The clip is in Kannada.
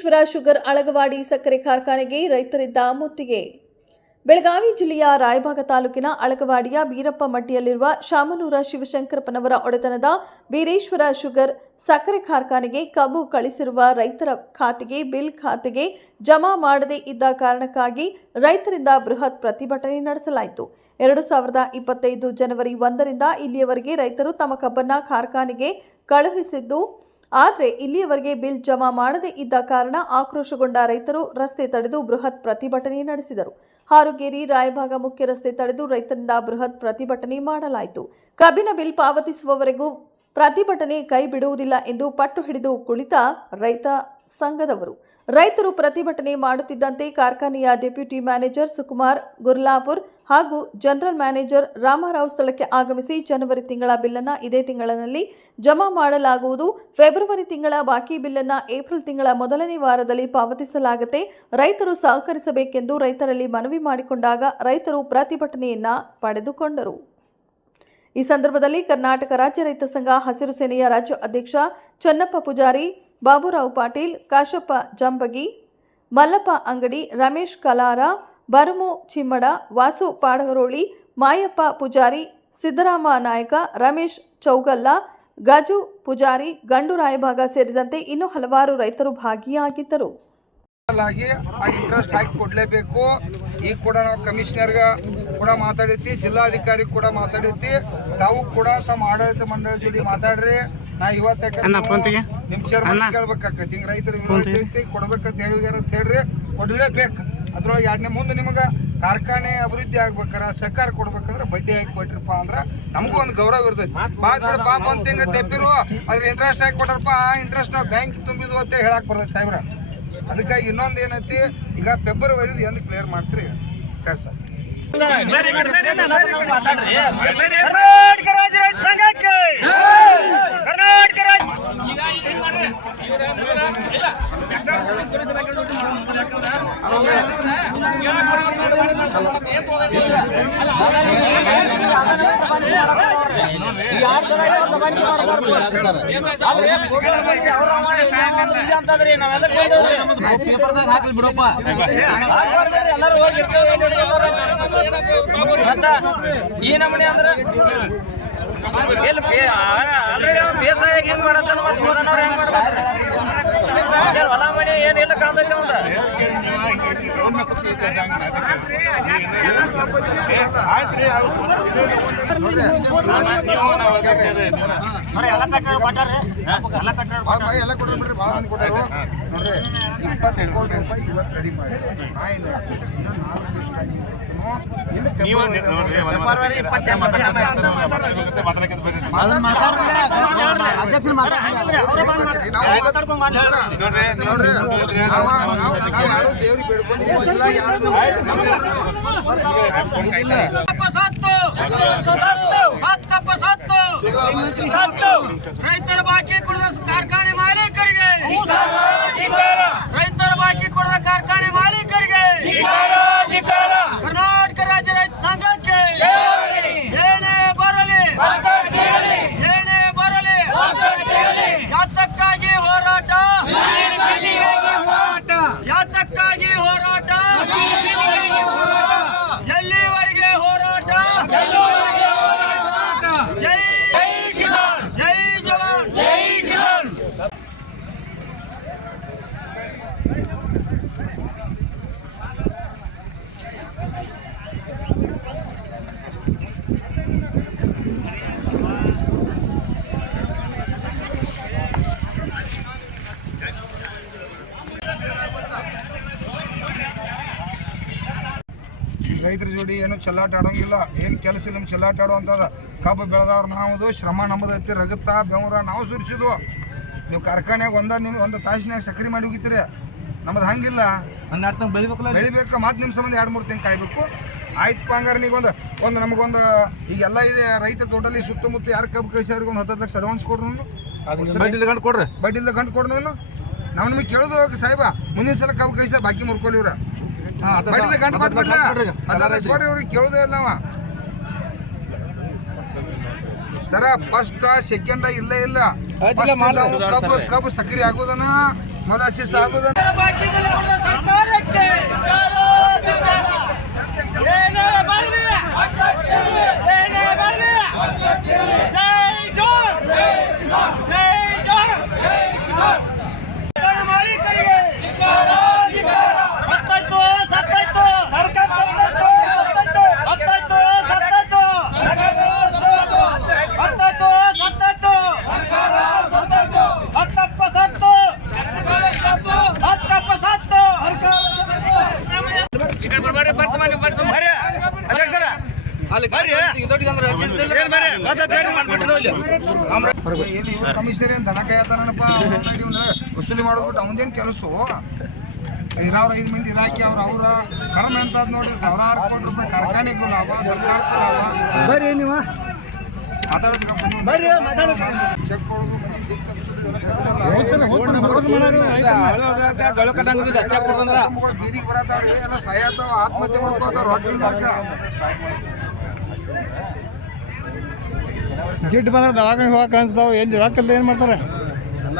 ವೀರೇಶ್ವರ ಶುಗರ್ ಅಳಗವಾಡಿ ಸಕ್ಕರೆ ಕಾರ್ಖಾನೆಗೆ ರೈತರಿಂದ ಮುತ್ತಿಗೆ. ಬೆಳಗಾವಿ ಜಿಲ್ಲೆಯ ರಾಯಬಾಗ ತಾಲೂಕಿನ ಅಳಗವಾಡಿಯ ಬೀರಪ್ಪ ಮಟ್ಟಿಯಲ್ಲಿರುವ ಶಾಮನೂರ ಶಿವಶಂಕರಪ್ಪನವರ ಒಡೆತನದ ವೀರೇಶ್ವರ ಶುಗರ್ ಸಕ್ಕರೆ ಕಾರ್ಖಾನೆಗೆ ಕಬ್ಬು ಕಳಿಸಿರುವ ರೈತರ ಖಾತೆಗೆ ಬಿಲ್ ಖಾತೆಗೆ ಜಮಾ ಮಾಡದೇ ಇದ್ದ ಕಾರಣಕ್ಕಾಗಿ ರೈತರಿಂದ ಬೃಹತ್ ಪ್ರತಿಭಟನೆ ನಡೆಸಲಾಯಿತು. 2025 ಜನವರಿ 1ರಿಂದ ಇಲ್ಲಿಯವರೆಗೆ ರೈತರು ತಮ್ಮ ಕಬ್ಬನ್ನು ಕಾರ್ಖಾನೆಗೆ ಕಳುಹಿಸಿದ್ದು, ಆದರೆ ಇಲ್ಲಿಯವರೆಗೆ ಬಿಲ್ ಜಮಾ ಮಾಡದೇ ಇದ್ದ ಕಾರಣ ಆಕ್ರೋಶಗೊಂಡ ರೈತರು ರಸ್ತೆ ತಡೆದು ಬೃಹತ್ ಪ್ರತಿಭಟನೆ ನಡೆಸಿದರು. ಹಾರುಗೇರಿ ರಾಯಭಾಗ ಮುಖ್ಯ ರಸ್ತೆ ತಡೆದು ರೈತರಿಂದ ಬೃಹತ್ ಪ್ರತಿಭಟನೆ ಮಾಡಲಾಯಿತು. ಕಬ್ಬಿನ ಬಿಲ್ ಪಾವತಿಸುವವರೆಗೂ ಪ್ರತಿಭಟನೆ ಕೈ ಬಿಡುವುದಿಲ್ಲ ಎಂದು ಪಟ್ಟು ಹಿಡಿದು ಕುಳಿತ ರೈತ ಸಂಘದವರು. ರೈತರು ಪ್ರತಿಭಟನೆ ಮಾಡುತ್ತಿದ್ದಂತೆ ಕಾರ್ಖಾನೆಯ ಡೆಪ್ಯೂಟಿ ಮ್ಯಾನೇಜರ್ ಸುಕುಮಾರ್ ಗುರ್ಲಾಪುರ್ ಹಾಗೂ ಜನರಲ್ ಮ್ಯಾನೇಜರ್ ರಾಮರಾವ್ ಸ್ಥಳಕ್ಕೆ ಆಗಮಿಸಿ ಜನವರಿ ತಿಂಗಳ ಬಿಲ್ಲನ್ನು ಇದೇ ತಿಂಗಳಿನಲ್ಲಿ ಜಮಾ ಮಾಡಲಾಗುವುದು, ಫೆಬ್ರವರಿ ತಿಂಗಳ ಬಾಕಿ ಬಿಲ್ಲನ್ನು ಏಪ್ರಿಲ್ ತಿಂಗಳ ಮೊದಲನೇ ವಾರದಲ್ಲಿ ಪಾವತಿಸಲಾಗುತ್ತೆ, ರೈತರು ಸಹಕರಿಸಬೇಕೆಂದು ರೈತರಲ್ಲಿ ಮನವಿ ಮಾಡಿಕೊಂಡಾಗ ರೈತರು ಪ್ರತಿಭಟನೆಯನ್ನ ಪಡೆದುಕೊಂಡರು. ಈ ಸಂದರ್ಭದಲ್ಲಿ ಕರ್ನಾಟಕ ರಾಜ್ಯ ರೈತ ಸಂಘ ಹಸಿರು ಸೇನೆಯ ರಾಜ್ಯ ಅಧ್ಯಕ್ಷ ಚನ್ನಪ್ಪ ಪೂಜಾರಿ, ಬಾಬುರಾವ್ ಪಾಟೀಲ್, ಕಾಶಪ್ಪ ಜಂಬಗಿ, ಮಲ್ಲಪ್ಪ ಅಂಗಡಿ, ರಮೇಶ್ ಕಲಾರ, ಬರಮು ಚಿಮ್ಮಡ, ವಾಸು ಪಾಡಗರೋಳಿ, ಮಾಯಪ್ಪ ಪೂಜಾರಿ, ಸಿದ್ದರಾಮ ನಾಯಕ, ರಮೇಶ್ ಚೌಗಲ್ಲ, ಗಜು ಪೂಜಾರಿ, ಗಂಡು ರಾಯಭಾಗ ಸೇರಿದಂತೆ ಇನ್ನೂ ಹಲವಾರು ರೈತರು ಭಾಗಿಯಾಗಿದ್ದರು. ಇಂಟ್ರೆಸ್ಟ್ ಹಾಕಿ ಕೊಡಲೇಬೇಕು. ಈಗ ಕೂಡ ನಾವು ಕಮಿಷನರ್ಗ ಕೂಡ ಮಾತಾಡೈತಿ, ಜಿಲ್ಲಾಧಿಕಾರಿ ಕೂಡ ಮಾತಾಡೈತಿ, ತಾವು ಕೂಡ ತಮ್ಮ ಆಡಳಿತ ಮಂಡಳಿ ಜೋಡಿ ಮಾತಾಡ್ರಿ. ನಾ ಇವತ್ತು ನಿಮ್ ಚೇರ್ಮನ್ ಕೇಳ್ಬೇಕಾಕೈತಿ, ಹಿಂಗ ರೈತರು ಐತಿ ಕೊಡ್ಬೇಕಂತ ಹೇಳ್ರಿ, ಕೊಡ್ಲೇಬೇಕು. ಅದ್ರೊಳಗೆ ಎರಡನೇ ಮುಂದೆ ನಿಮಗೆ ಕಾರ್ಖಾನೆ ಅಭಿವೃದ್ಧಿ ಆಗ್ಬೇಕಾರ ಸರ್ಕಾರ ಕೊಡ್ಬೇಕಂದ್ರೆ ಬಡ್ಡಿ ಹಾಕಿ ಕೊಟ್ರಿಪ್ಪ ಅಂದ್ರೆ ನಮಗೂ ಒಂದು ಗೌರವ ಇರ್ತೈತಿ. ಬಾದ್ ಬಿಡ ಪಾಪ ಅಂತ ಹಿಂಗ ತೆಪ್ಪಿರು ಅದ್ರ ಇಂಟ್ರೆಸ್ಟ್ ಹಾಕಿ ಕೊಟ್ರಪ್ಪ, ಆ ಇಂಟ್ರೆಸ್ಟ್ ನಾವು ಬ್ಯಾಂಕ್ ತುಂಬಿದ್ವು ಅಂತ ಹೇಳಕ್ ಬರ್ತೈತಿ ಸಾಹೇಬ್ರ. ಅದಕ್ಕಾಗಿ ಇನ್ನೊಂದು ಏನೈತಿ, ಈಗ ಫೆಬ್ರವರಿ ಎಂದು ಕ್ಲಿಯರ್ ಮಾಡ್ತೀರಿ ಹೇಳಿ ಸರ್. ಈ ನಮೂನೆ ಅಂದ್ರೆ ಬೇಸಾಯ ಹೆಂಗ್ ಮಾಡತ್ತ ಹೊಲ ಮನೆ ಏನಿಲ್ಲ ಕಾಣ್ತೈತಿ ಅಂತ ಎಲ್ಲ ಕೊಟ್ರು ಬಿಡ್ರಿ, ಭಾಳ ಮಂದಿ ಕೊಟ್ಟರು ನೋಡ್ರಿ. 20 ಕೋಟಿ ರೂಪಾಯಿ ಇವತ್ತು ರೆಡಿ ಮಾಡಿ ನಾ ಇಲ್ಲ ಇನ್ನೂ 4 ದಿವಸ ಯಾರು ದೇವ್ರಿಗೆ ಬೇಡ್ಕೊಂಡ್ರಿ ರೈತರ ಬಾಕಿ ಕೊಡದ ಕಾರ್ಖಾನೆ ಮಾಲೀಕರಿಗೆ, ರೈತರ ಬಾಕಿ ಕೊಡದ ಕಾರ್ಖಾನೆ ಮಾಲೀಕರಿಗೆ, ಕರ್ನಾಟಕ ರಾಜ್ಯ ರೈತ ಸಂಘಕ್ಕೆ ಏನೇ ಬರಲಿ ಏನೇ ಬರಲಿ ಯಾತಕ್ಕಾಗಿ ಹೋರಾಟ, ಯಾತಕ್ಕಾಗಿ ಹೋರಾಟ, ಎಲ್ಲಿವರೆಗೆ ಹೋರಾಟ, ಜೈ ಕಿಸಾನ್, ಜೈ ಜವಾನ್, ಜೈ ಕಿಸಾನ್. ರೈತರ ಜೋಡಿ ಏನು ಚೆಲ್ಲಾಟ ಆಡೋಂಗಿಲ್ಲ, ಏನು ಕೆಲಸ ಇಲ್ಲ ಚೆಲ್ಲಾಟ ಆಡುವಂಥದ್ದು. ಕಬ್ಬು ಬೆಳೆದವ್ರು ನಾವು, ಶ್ರಮ ನಮ್ಮದು ಐತಿ, ರಗತ್ತ ಬೆವರ ನಾವು ಸುರಿಸಿದ್ವು. ನೀವು ಕಾರ್ಖಾನ್ಯಾಗ ಒಂದು ತಾಸಿನಾಗ ಸಕ್ರೆ ಮಾಡಿ ಹೋಗಿತೀರಿ, ನಮ್ಮದು ಹಂಗಿಲ್ಲ. ಬೆಳಿಬೇಕು, ಮತ್ತು ನಿಮ್ಮ ಸಂಬಂಧ 2-3 ತಿಂಗಳು ಕಾಯ್ಬೇಕು. ಆಯ್ತಪ್ಪ ಹಂಗಾರೆ ನೀವು ಒಂದು ನಮಗೊಂದು ಈಗೆಲ್ಲ ಇದೆ ರೈತರ ತೋಟಲ್ಲಿ ಸುತ್ತಮುತ್ತ ಯಾರು ಕಬ್ಬು ಕಳಿಸಿ ಅವ್ರಿಗೆ ಒಂದು 10 ಲಕ್ಷ ಅಡ್ವಾನ್ಸ್ ಕೊಡ್ರು, ಬಡ್ಡಿಲ್ದ ಗಂಟು ಕೊಡ್ರು. ನಾವು ನಿಮಗೆ ಕೇಳೋದು ಸಾಹೇಬ, ಮುಂದಿನ ಸಲ ಕಬ್ಬು ಕಳಿಸ ಬಾಕಿ ಮುರ್ಕೊಲಿವ್ರ ಬಡ್ಡಿದ ಗಂಟು ಕೊಟ್ಬಿಡ್ಲ 10 ಲಕ್ಷ ಕೊಡ್ರಿ, ಅವ್ರಿಗೆ ಕೇಳೋದೇ ಇಲ್ಲ ನಾವ ಸರ. ಫಸ್ಟ್ ಸೆಕೆಂಡ್ ಇಲ್ಲೇ ಇಲ್ಲ, ಕಬ್ಬು ಸಕ್ರಿ ಆಗೋದನ್ನ ಮೊಲಾಸಿಸ್ ಆಗೋದನ್ನ ಸರ್ಕಾರಕ್ಕೆ ಏನೇ ಬರಲಿ ಏನೇ ಬರಲಿ ಜೈ ಜವಾನ್ ಜೈ ಜವಾನ್ ಮಾಲೀಕರಿಗೆ ಸತ್ತೈತು ಸತ್ತೈತು ಸರ್ಕಾರ ಸತ್ತೈತು ಸತ್ತೈತು ಸತ್ತೈತು ಸತ್ತೈತು ಸತ್ತೈತು ಸತ್ತೈತು ಹತ್ತಪ್ಪ ಸತ್ತು ಹತ್ತಪ್ಪ ಸತ್ತು ಎಲ್ಲಿ ಇವ್ರ ಕಮಿಷನರ್ ಏನು ದನ ಕಾಯತಾನಪ್ಪ ವಸೂಲಿ ಮಾಡೋದ್ಬಿಟ್ಟು ಅವನದೇನು ಕೆಲಸ ಇರೋರು 5 ಮಂದಿ ಇಲಾಖೆ ಅವ್ರ ಕರ್ಮ ಅಂತ ನೋಡ್ರಿ ಸಾವಿರಾರು ಕೋಟಿ ರೂಪಾಯಿ ಕಾರ್ಖಾನೆಗೂ ಲಾಭ ಸರ್ಕಾರಕ್ಕೂ ಲಾಭ ಬರ್ರಿ ನೀವು ಮಾತಾಡೋದು ಚೆಕ್ ಕೊಡೋದು ಮನೆ ದಿಕ್ಕು ಬೀದಿಗೆ ಬರತಾವ್ರಿ ಎಲ್ಲ ಸಾಯತಾವ ಆತ್ಮಹತ್ಯೆ ಮಾಡ್ಕೋತಾವ ರೊಕ್ಕಿನ ಜಿಡ್ ಬಂದ್ರೆ ದವಾಖಾನೆ ಹೋಗಕ್ಕೆ ಅನ್ಸ್ತಾವ ಏನು ರೊಕ್ಕಲ್ದ ಏನು ಮಾಡ್ತಾರೆ ಎಲ್ಲ